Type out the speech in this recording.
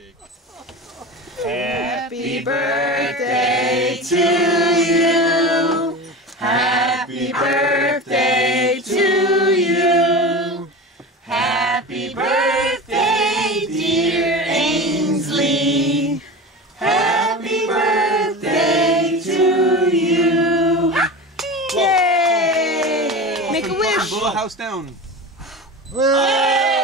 cake. Happy birthday to you. Happy birthday to you. Happy birthday, dear Ainsley. Happy birthday to you. Yay! Make a wish. Blow a house down. Yay!